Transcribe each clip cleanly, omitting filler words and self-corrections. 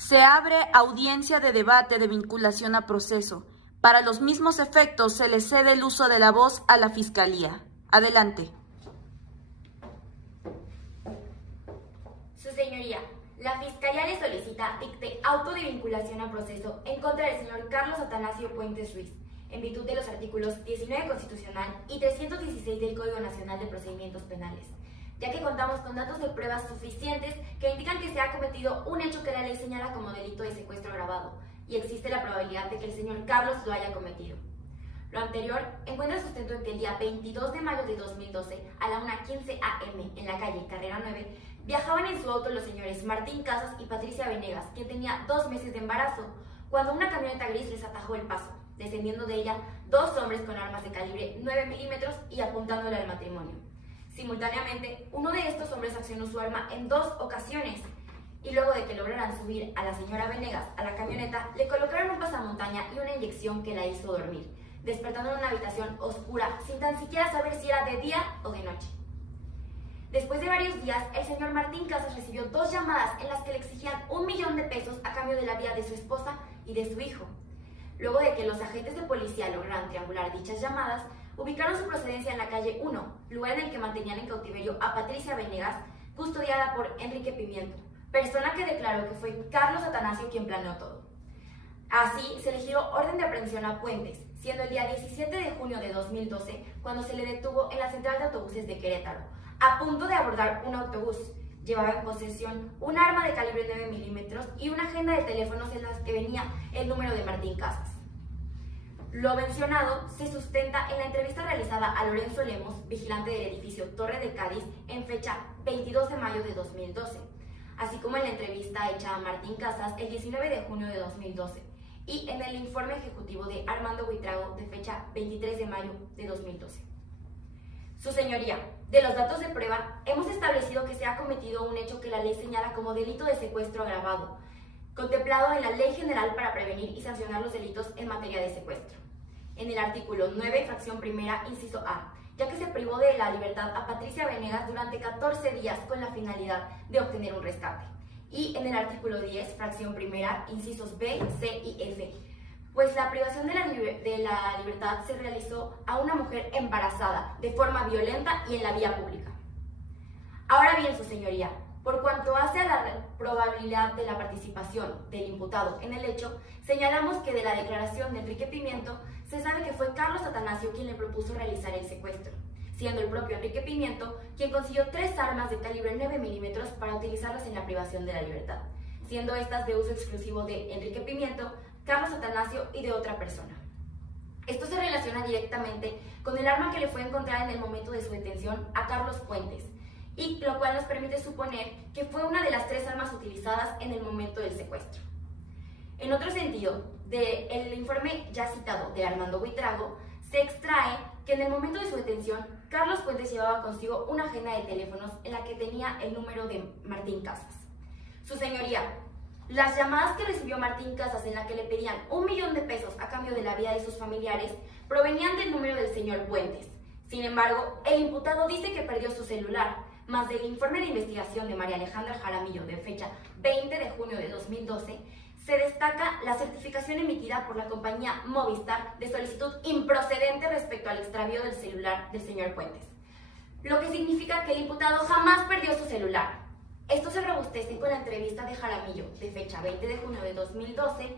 Se abre audiencia de debate de vinculación a proceso. Para los mismos efectos se le cede el uso de la voz a la Fiscalía. Adelante. Su señoría, la Fiscalía le solicita dicte auto de vinculación a proceso en contra del señor Carlos Atanasio Puentes Ruiz, en virtud de los artículos 19 constitucional y 316 del Código Nacional de Procedimientos Penales, ya que contamos con datos de pruebas suficientes que indican que se ha cometido un hecho que la ley señala como delito de secuestro agravado, y existe la probabilidad de que el señor Carlos lo haya cometido. Lo anterior encuentra sustento en que el día 22 de mayo de 2012, a la 1:15 a.m., en la calle Carrera 9, viajaban en su auto los señores Martín Casas y Patricia Venegas, quien tenía 2 meses de embarazo, cuando una camioneta gris les atajó el paso, descendiendo de ella 2 hombres con armas de calibre 9 milímetros y apuntándole al matrimonio. Simultáneamente, uno de estos hombres accionó su arma en 2 ocasiones, y luego de que lograran subir a la señora Venegas a la camioneta, le colocaron un pasamontaña y una inyección que la hizo dormir, despertando en una habitación oscura sin tan siquiera saber si era de día o de noche. Después de varios días, el señor Martín Casas recibió 2 llamadas en las que le exigían $1.000.000 a cambio de la vida de su esposa y de su hijo. Luego de que los agentes de policía lograron triangular dichas llamadas, ubicaron su procedencia en la calle 1, lugar en el que mantenían en cautiverio a Patricia Venegas, custodiada por Enrique Pimiento, persona que declaró que fue Carlos Atanasio quien planeó todo. Así, se le giró orden de aprehensión a Puentes, siendo el día 17 de junio de 2012 cuando se le detuvo en la central de autobuses de Querétaro, a punto de abordar un autobús. Llevaba en posesión un arma de calibre 9 milímetros y una agenda de teléfonos en las que venía el número de Martín Casas. Lo mencionado se sustenta en la entrevista realizada a Lorenzo Lemos, vigilante del edificio Torre de Cádiz, en fecha 22 de mayo de 2012, así como en la entrevista hecha a Martín Casas el 19 de junio de 2012 y en el informe ejecutivo de Armando Buitrago de fecha 23 de mayo de 2012. Su señoría, de los datos de prueba, hemos establecido que se ha cometido un hecho que la ley señala como delito de secuestro agravado, contemplado en la Ley General para prevenir y sancionar los delitos en materia de secuestro. En el artículo 9, fracción primera, inciso A, ya que se privó de la libertad a Patricia Venegas durante 14 días con la finalidad de obtener un rescate. Y en el artículo 10, fracción primera, incisos B, C y F, pues la privación de la libertad se realizó a una mujer embarazada de forma violenta y en la vía pública. Ahora bien, su señoría, por cuanto hace a la probabilidad de la participación del imputado en el hecho, señalamos que de la declaración de Enrique Pimiento se sabe que fue Carlos Atanasio quien le propuso realizar el secuestro, siendo el propio Enrique Pimiento quien consiguió 3 armas de calibre 9 milímetros para utilizarlas en la privación de la libertad, siendo estas de uso exclusivo de Enrique Pimiento, Carlos Atanasio y de otra persona. Esto se relaciona directamente con el arma que le fue encontrada en el momento de su detención a Carlos Puentes, y lo cual nos permite suponer que fue una de las 3 armas utilizadas en el momento del secuestro. En otro sentido, del informe ya citado de Armando Buitrago, se extrae que en el momento de su detención, Carlos Puentes llevaba consigo una agenda de teléfonos en la que tenía el número de Martín Casas. Su señoría, las llamadas que recibió Martín Casas en la que le pedían $1.000.000 a cambio de la vida de sus familiares provenían del número del señor Puentes. Sin embargo, el imputado dice que perdió su celular, más del informe de investigación de María Alejandra Jaramillo de fecha 20 de junio de 2012, se destaca la certificación emitida por la compañía Movistar de solicitud improcedente respecto al extravío del celular del señor Puentes, lo que significa que el imputado jamás perdió su celular. Esto se robustece con la entrevista de Jaramillo de fecha 20 de junio de 2012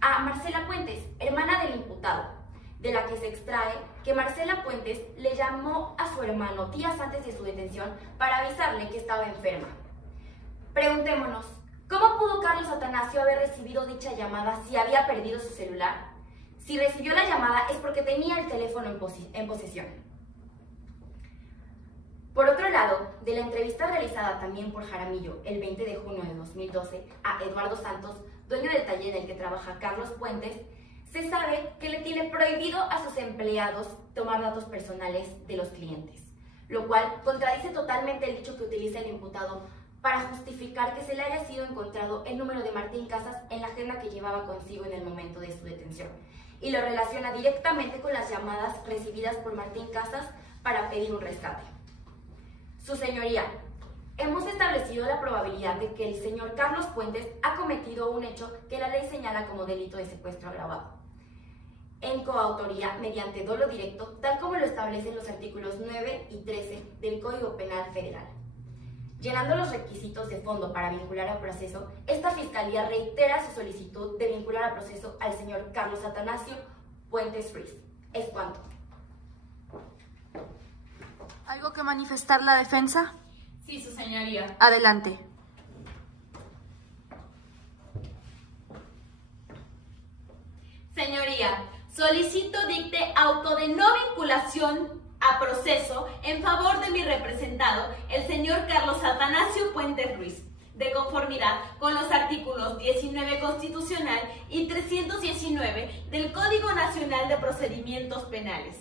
a Marcela Puentes, hermana del imputado, de la que se extrae que Marcela Puentes le llamó a su hermano días antes de su detención para avisarle que estaba enferma. Preguntémonos, ¿cómo pudo Carlos Atanasio haber recibido dicha llamada si había perdido su celular? Si recibió la llamada es porque tenía el teléfono en posesión. Por otro lado, de la entrevista realizada también por Jaramillo el 20 de junio de 2012 a Eduardo Santos, dueño del taller en el que trabaja Carlos Puentes, se sabe que le tiene prohibido a sus empleados tomar datos personales de los clientes, lo cual contradice totalmente el dicho que utiliza el imputado para justificar que se le haya sido encontrado el número de Martín Casas en la agenda que llevaba consigo en el momento de su detención, y lo relaciona directamente con las llamadas recibidas por Martín Casas para pedir un rescate. Su señoría, Hemos establecido la probabilidad de que el señor Carlos Puentes ha cometido un hecho que la ley señala como delito de secuestro agravado, en coautoría mediante dolo directo, tal como lo establecen los artículos 9 y 13 del Código Penal Federal. Llenando los requisitos de fondo para vincular a proceso, esta Fiscalía reitera su solicitud de vincular a proceso al señor Carlos Atanasio Puentes Ruiz. Es cuanto. ¿Algo que manifestar la defensa? Sí, su señoría. Adelante. Señoría, solicito dicte auto de no vinculación a proceso en favor de mi representado, el señor Carlos Atanasio Puentes Ruiz, de conformidad con los artículos 19 constitucional y 319 del Código Nacional de Procedimientos Penales,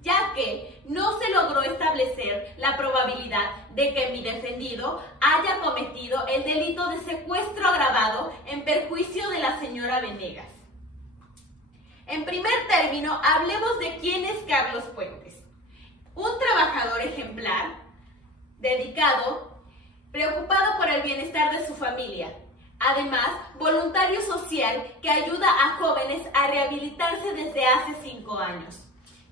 ya que no se logró establecer la probabilidad de que mi defendido haya cometido el delito de secuestro agravado en perjuicio de la señora Venegas. En primer término, hablemos de quién es Carlos Puentes. Un trabajador ejemplar, dedicado, preocupado por el bienestar de su familia. Además, voluntario social que ayuda a jóvenes a rehabilitarse desde hace 5 años.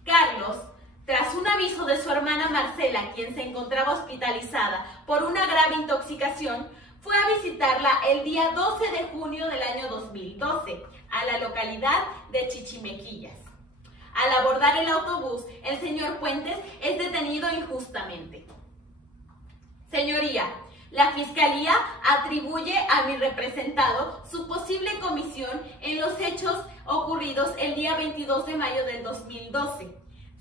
Carlos, tras un aviso de su hermana Marcela, quien se encontraba hospitalizada por una grave intoxicación, fue a visitarla el día 12 de junio del año 2012 a la localidad de Chichimequillas. Al abordar el autobús, el señor Puentes es detenido injustamente. Señoría, la Fiscalía atribuye a mi representado su posible comisión en los hechos ocurridos el día 22 de mayo del 2012,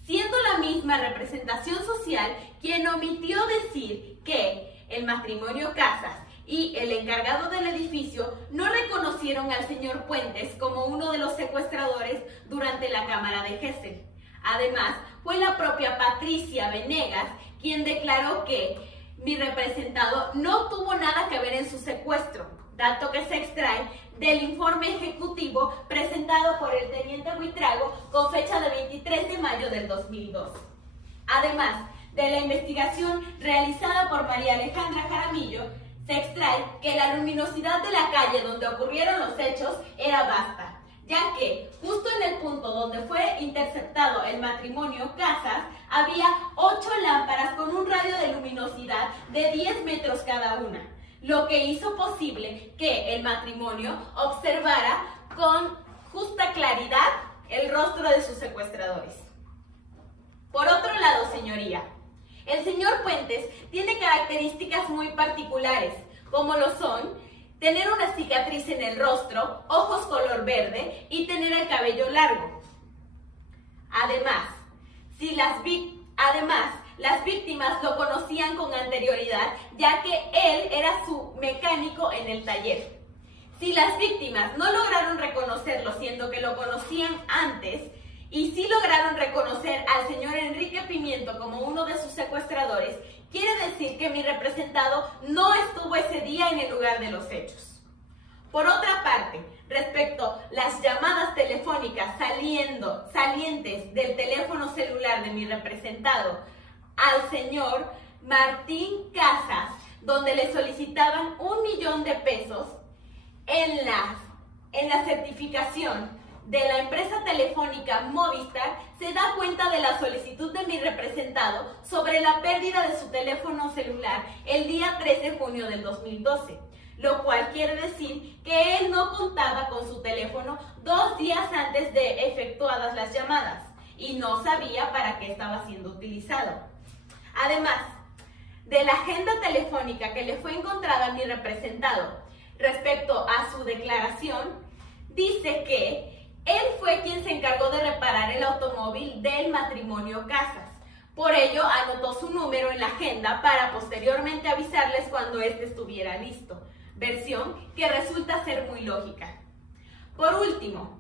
siendo la misma representación social quien omitió decir que el matrimonio Casas y el encargado del edificio no reconocieron al señor Puentes como uno de los secuestradores durante la cámara de Gesell. Además, fue la propia Patricia Venegas quien declaró que mi representado no tuvo nada que ver en su secuestro, dato que se extrae del informe ejecutivo presentado por el teniente Huitrago con fecha de 23 de mayo del 2012. Además de la investigación realizada por María Alejandra Jaramillo, se extrae que la luminosidad de la calle donde ocurrieron los hechos era vasta, ya que justo en el punto donde fue interceptado el matrimonio Casas había 8 lámparas con un radio de luminosidad de 10 metros cada una, lo que hizo posible que el matrimonio observara con justa claridad el rostro de sus secuestradores. Por otro lado, señoría, el señor Puentes tiene características muy particulares, como lo son tener una cicatriz en el rostro, ojos color verde y tener el cabello largo. Además, las víctimas lo conocían con anterioridad, ya que él era su mecánico en el taller. Si las víctimas no lograron reconocerlo, siendo que lo conocían antes, y sí lograron reconocer al señor Enrique Pimiento como uno de sus secuestradores, quiere decir que mi representado no estuvo ese día en el lugar de los hechos. Por otra parte, respecto a las llamadas telefónicas salientes del teléfono celular de mi representado al señor Martín Casas, donde le solicitaban 1 millón de pesos en la certificación de la empresa telefónica Movistar, se da cuenta de la solicitud de mi representado sobre la pérdida de su teléfono celular el día 3 de junio del 2012, lo cual quiere decir que él no contaba con su teléfono 2 días antes de efectuadas las llamadas y no sabía para qué estaba siendo utilizado. Además de la agenda telefónica que le fue encontrada a mi representado respecto a su declaración, dice que él fue quien se encargó de reparar el automóvil del matrimonio Casas. Por ello, anotó su número en la agenda para posteriormente avisarles cuando éste estuviera listo. Versión que resulta ser muy lógica. Por último,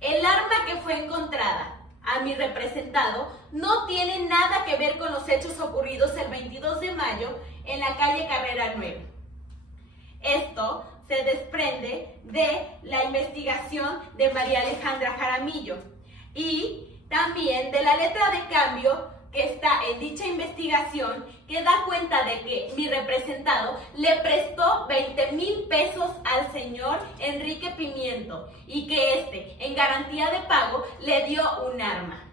el arma que fue encontrada a mi representado no tiene nada que ver con los hechos ocurridos el 22 de mayo en la calle Carrera 9. Esto se desprende de la investigación de María Alejandra Jaramillo y también de la letra de cambio que está en dicha investigación que da cuenta de que mi representado le prestó 20,000 pesos al señor Enrique Pimiento y que éste, en garantía de pago, le dio un arma.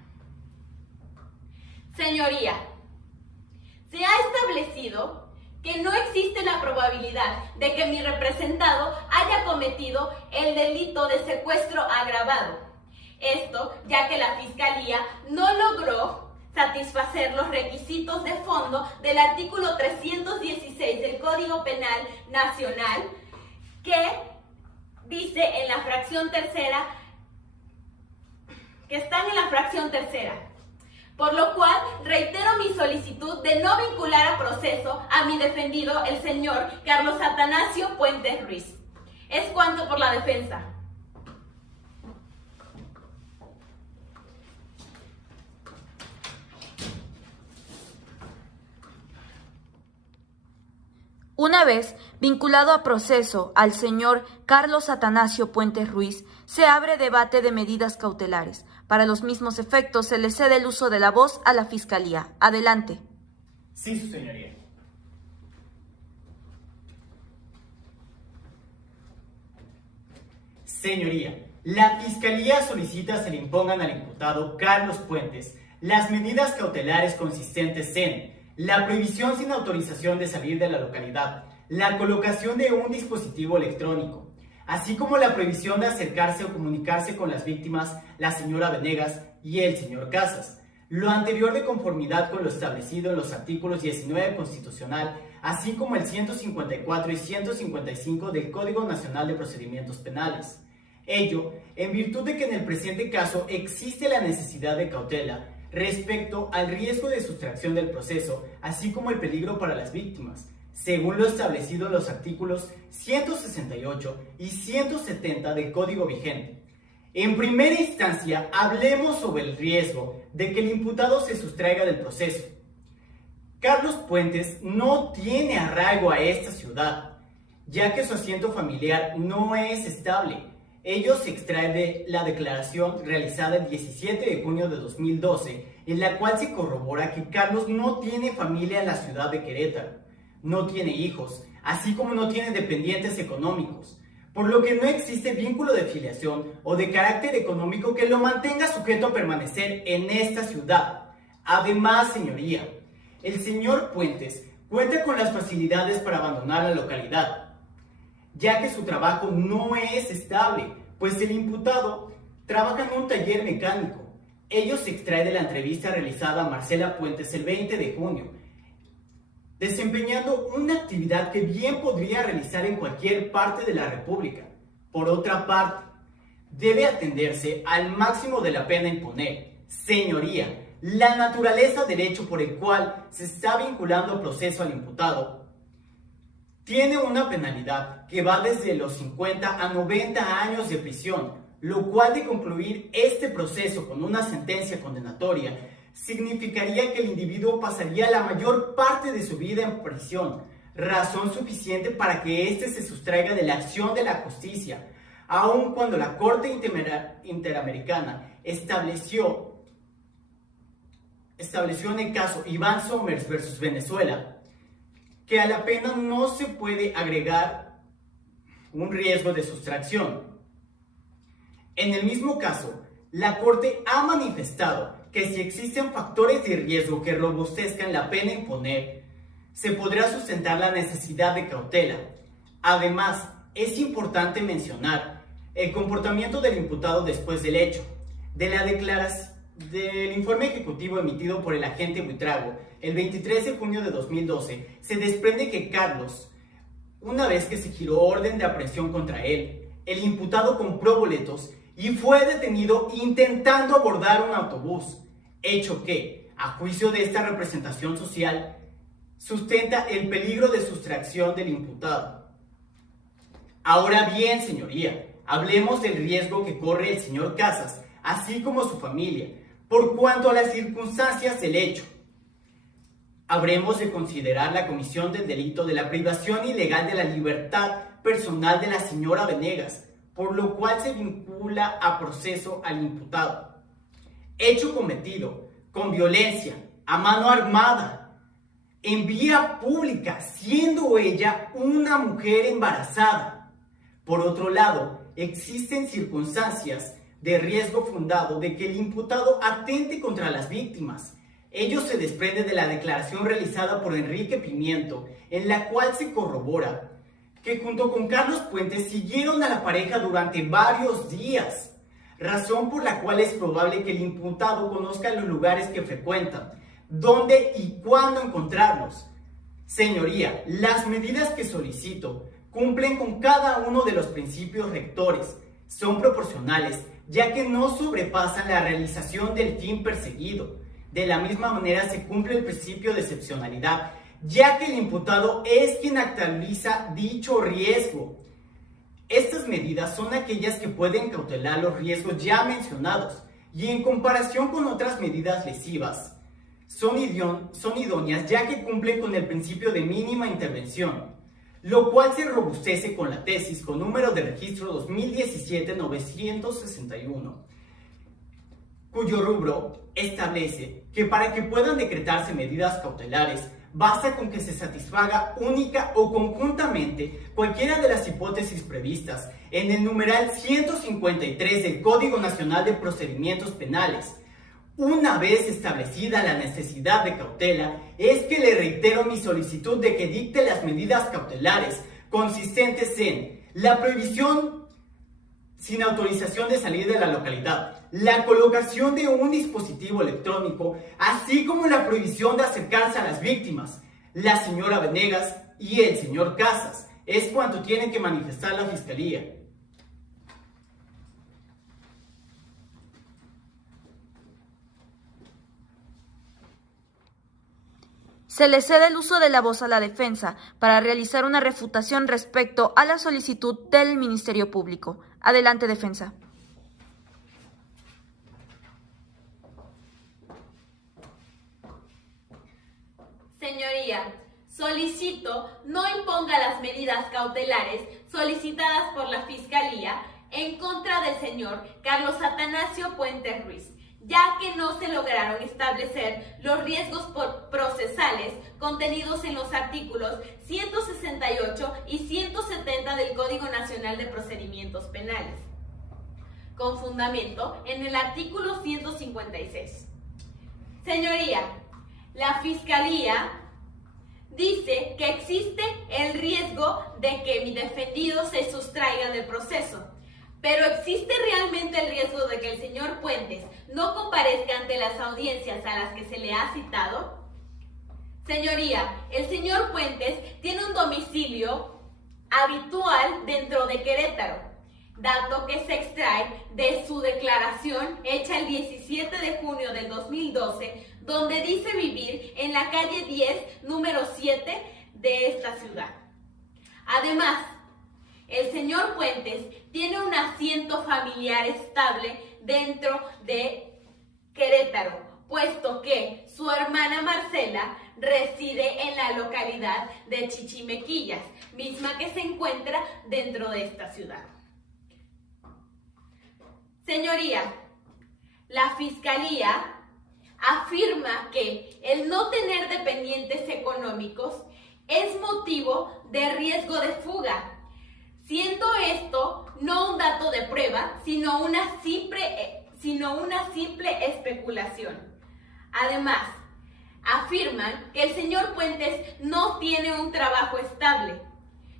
Señoría, se ha establecido que no existe la probabilidad de que mi representado haya cometido el delito de secuestro agravado. Esto ya que la Fiscalía no logró satisfacer los requisitos de fondo del artículo 316 del Código Penal Nacional, que dice en la fracción tercera, que están en la fracción tercera. Por lo cual, reitero mi solicitud de no vincular a proceso a mi defendido, el señor Carlos Atanasio Puentes Ruiz. Es cuanto por la defensa. Una vez vinculado a proceso al señor Carlos Atanasio Puentes Ruiz, se abre debate de medidas cautelares. Para los mismos efectos, se le cede el uso de la voz a la Fiscalía. Adelante. Sí, su señoría. Señoría, la Fiscalía solicita se le impongan al imputado Carlos Puentes las medidas cautelares consistentes en la prohibición sin autorización de salir de la localidad, la colocación de un dispositivo electrónico, así como la prohibición de acercarse o comunicarse con las víctimas, la señora Venegas y el señor Casas. Lo anterior de conformidad con lo establecido en los artículos 19 constitucional, así como el 154 y 155 del Código Nacional de Procedimientos Penales. Ello, en virtud de que en el presente caso existe la necesidad de cautela respecto al riesgo de sustracción del proceso, así como el peligro para las víctimas, según lo establecido en los artículos 168 y 170 del Código vigente. En primera instancia, hablemos sobre el riesgo de que el imputado se sustraiga del proceso. Carlos Puentes no tiene arraigo a esta ciudad, ya que su asiento familiar no es estable. Ello se extrae de la declaración realizada el 17 de junio de 2012, en la cual se corrobora que Carlos no tiene familia en la ciudad de Querétaro, no tiene hijos, así como no tiene dependientes económicos, por lo que no existe vínculo de filiación o de carácter económico que lo mantenga sujeto a permanecer en esta ciudad. Además, señoría, el señor Puentes cuenta con las facilidades para abandonar la localidad, ya que su trabajo no es estable, pues el imputado trabaja en un taller mecánico. Ello se extrae de la entrevista realizada a Marcela Puentes el 20 de junio, desempeñando una actividad que bien podría realizar en cualquier parte de la República. Por otra parte, debe atenderse al máximo de la pena a imponer. Señoría, la naturaleza derecho por el cual se está vinculando a proceso al imputado tiene una penalidad que va desde los 50 a 90 años de prisión, lo cual de concluir este proceso con una sentencia condenatoria significaría que el individuo pasaría la mayor parte de su vida en prisión, razón suficiente para que éste se sustraiga de la acción de la justicia, aun cuando la Corte Interamericana estableció en el caso Iván Somers versus Venezuela que a la pena no se puede agregar un riesgo de sustracción. En el mismo caso, la Corte ha manifestado que si existen factores de riesgo que robustezcan la pena a imponer, se podrá sustentar la necesidad de cautela. Además, es importante mencionar el comportamiento del imputado después del hecho. De la declaración del informe ejecutivo emitido por el agente Buitrago el 23 de junio de 2012, se desprende que Carlos, una vez que se giró orden de aprehensión contra él, el imputado compró boletos y fue detenido intentando abordar un autobús, hecho que, a juicio de esta representación social, sustenta el peligro de sustracción del imputado. Ahora bien, señoría, hablemos del riesgo que corre el señor Casas, así como su familia, por cuanto a las circunstancias del hecho. Habremos de considerar la comisión del delito de la privación ilegal de la libertad personal de la señora Venegas, por lo cual se vincula a proceso al imputado. Hecho cometido con violencia, a mano armada, en vía pública, siendo ella una mujer embarazada. Por otro lado, existen circunstancias de riesgo fundado de que el imputado atente contra las víctimas. Ello se desprende de la declaración realizada por Enrique Pimiento, en la cual se corrobora que junto con Carlos Puentes siguieron a la pareja durante varios días, razón por la cual es probable que el imputado conozca los lugares que frecuentan, dónde y cuándo encontrarlos. Señoría, las medidas que solicito cumplen con cada uno de los principios rectores, son proporcionales, ya que no sobrepasan la realización del fin perseguido. De la misma manera se cumple el principio de excepcionalidad, ya que el imputado es quien actualiza dicho riesgo. Estas medidas son aquellas que pueden cautelar los riesgos ya mencionados y en comparación con otras medidas lesivas, son idóneas ya que cumplen con el principio de mínima intervención, lo cual se robustece con la tesis con número de registro 2017-961, cuyo rubro establece que para que puedan decretarse medidas cautelares, basta con que se satisfaga única o conjuntamente cualquiera de las hipótesis previstas en el numeral 153 del Código Nacional de Procedimientos Penales. Una vez establecida la necesidad de cautela, es que le reitero mi solicitud de que dicte las medidas cautelares consistentes en la prohibición sin autorización de salir de la localidad, la colocación de un dispositivo electrónico, así como la prohibición de acercarse a las víctimas. La señora Venegas y el señor Casas es cuanto tiene que manifestar la Fiscalía. Se le cede el uso de la voz a la defensa para realizar una refutación respecto a la solicitud del Ministerio Público. Adelante, defensa. Señoría, solicito no imponga las medidas cautelares solicitadas por la Fiscalía en contra del señor Carlos Atanasio Puentes Ruiz, ya que no se lograron establecer los riesgos procesales contenidos en los artículos 168 y 170 del Código Nacional de Procedimientos Penales, con fundamento en el artículo 156. Señoría, la Fiscalía dice que existe el riesgo de que mi defendido se sustraiga del proceso, pero ¿existe realmente el riesgo de que el señor Puentes no comparezca ante las audiencias a las que se le ha citado? Señoría, el señor Puentes tiene un domicilio habitual dentro de Querétaro, dato que se extrae de su declaración hecha el 17 de junio del 2012, donde dice vivir en la calle 10, número 7 de esta ciudad. Además, el señor Puentes tiene un asiento familiar estable dentro de Querétaro, puesto que su hermana Marcela reside en la localidad de Chichimequillas, misma que se encuentra dentro de esta ciudad. Señoría, la Fiscalía afirma que el no tener dependientes económicos es motivo de riesgo de fuga, siendo esto no un dato de prueba, sino una simple especulación. Además, afirman que el señor Puentes no tiene un trabajo estable,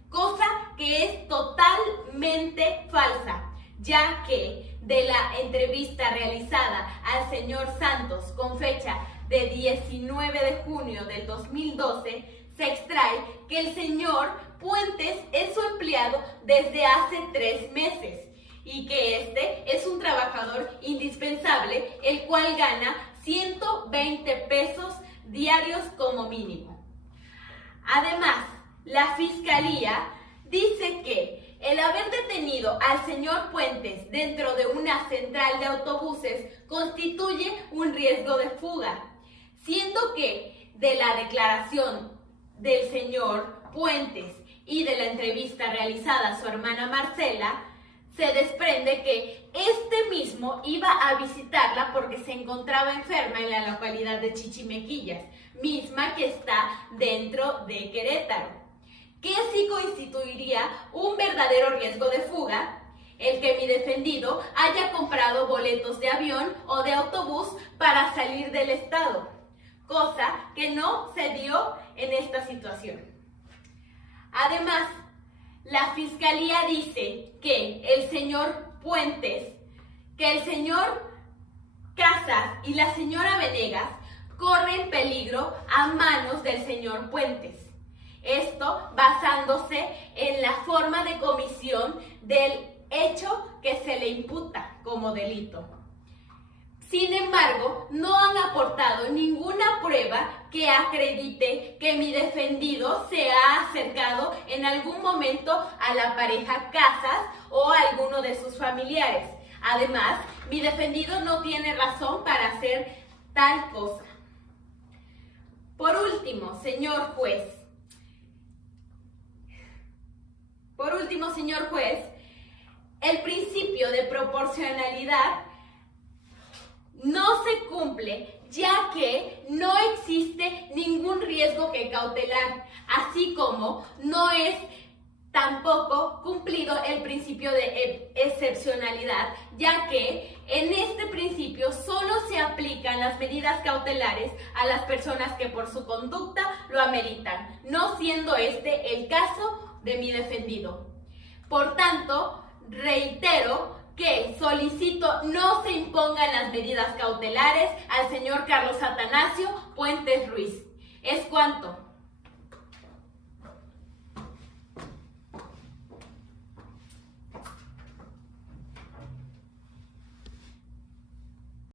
cosa que es totalmente falsa, ya que de la entrevista realizada al señor Santos con fecha de 19 de junio del 2012, se extrae que el señor Puentes es su empleado desde hace 3 meses y que este es un trabajador indispensable, el cual gana 120 pesos diarios como mínimo. Además, la Fiscalía dice que el haber detenido al señor Puentes dentro de una central de autobuses constituye un riesgo de fuga, siendo que de la declaración del señor Puentes y de la entrevista realizada a su hermana Marcela, se desprende que este mismo iba a visitarla porque se encontraba enferma en la localidad de Chichimequillas, misma que está dentro de Querétaro, que sí constituiría un verdadero riesgo de fuga el que mi defendido haya comprado boletos de avión o de autobús para salir del estado, cosa que no se dio en esta situación. Además, la Fiscalía dice que el señor Puentes, que el señor Casas y la señora Venegas corren peligro a manos del señor Puentes. Esto basándose en la forma de comisión del hecho que se le imputa como delito. Sin embargo, no han aportado ninguna prueba que acredite que mi defendido se ha acercado en algún momento a la pareja Casas o a alguno de sus familiares. Además, mi defendido no tiene razón para hacer tal cosa. Por último, señor juez, el principio de proporcionalidad no se cumple, ya que no existe ningún riesgo que cautelar, así como no es tampoco cumplido el principio de excepcionalidad, ya que en este principio solo se aplican las medidas cautelares a las personas que por su conducta lo ameritan, no siendo este el caso de mi defendido. Por tanto, reitero que solicito no se impongan las medidas cautelares al señor Carlos Atanasio Puentes Ruiz. Es cuanto.